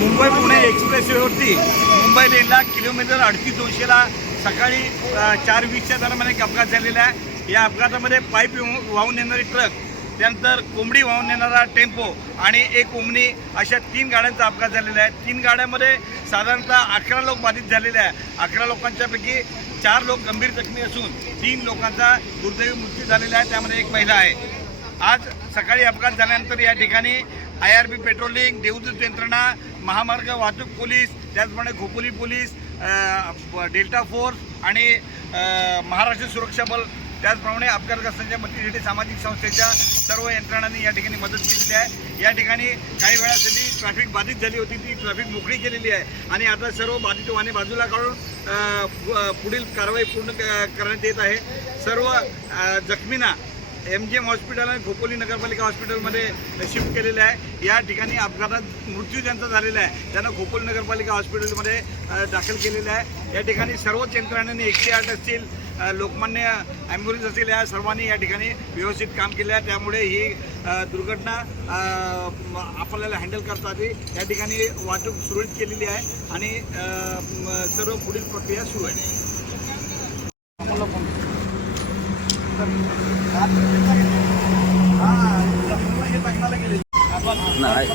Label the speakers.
Speaker 1: मुंबई पुणे एक्सप्रेसवेवरती मुंबई लेनला किलोमीटर अडतीस दोनशेला सकाळी चार वीसच्या दरम्यान एक अपघात झालेला आहे. या अपघातामध्ये पाईप वाहून- वाहून नेणारी ट्रक त्यानंतर कोंबडी वाहून नेणारा टेम्पो आणि एक ओमनी अशा तीन गाड्यांचा अपघात झालेला आहे. तीन गाड्यामध्ये साधारणतः अकरा लोक बाधित झालेले आहे. अकरा लोकांच्यापैकी चार लोक गंभीर जखमी असून तीन लोकांचा दुर्दैवी मृत्यू झालेला आहे. त्यामध्ये एक महिला आहे. आज सकाळी अपघात झाल्यानंतर या ठिकाणी आय आर बी पेट्रोलिंग देवदूत यंत्रणा महामार्ग वाहतूक पोलीस त्याचप्रमाणे खोपोली पोलीस डेल्टा फोर्स आणि महाराष्ट्र सुरक्षा बल त्याचप्रमाणे अपघातग्रस्तांच्या मदतीसाठी सामाजिक संस्थेच्या सर्व यंत्रणांनी या ठिकाणी मदत केलेली आहे. या ठिकाणी काही वेळासाठी ट्रॅफिक बाधित झाली होती ती ट्रॅफिक मोकळी केलेली आहे. आणि आता सर्व बाधित वाहने बाजूला काढून पु- पुढील कारवाई पूर्ण क- करण्यात येत आहे. सर्व जखमींना एम जी एम हॉस्पिटल आणि खोपोली नगरपालिका हॉस्पिटलमध्ये शिफ्ट केलेले आहे. या ठिकाणी अपघातात मृत्यू ज्यांचा झालेला आहे त्यांना खोपोली नगरपालिका हॉस्पिटलमध्ये दाखल केलेलं आहे. या ठिकाणी सर्वच यंत्रणांनी एकशे आठ असतील लोकमान्य ॲम्ब्युलन्स असतील या सर्वांनी या ठिकाणी व्यवस्थित काम केलं आहे. त्यामुळे ही दुर्घटना आपल्याला हँडल करता आली. या ठिकाणी वाहतूक सुरळीत केलेली आहे आणि सर्व पुढील प्रक्रिया सुरू आहे.
Speaker 2: नाही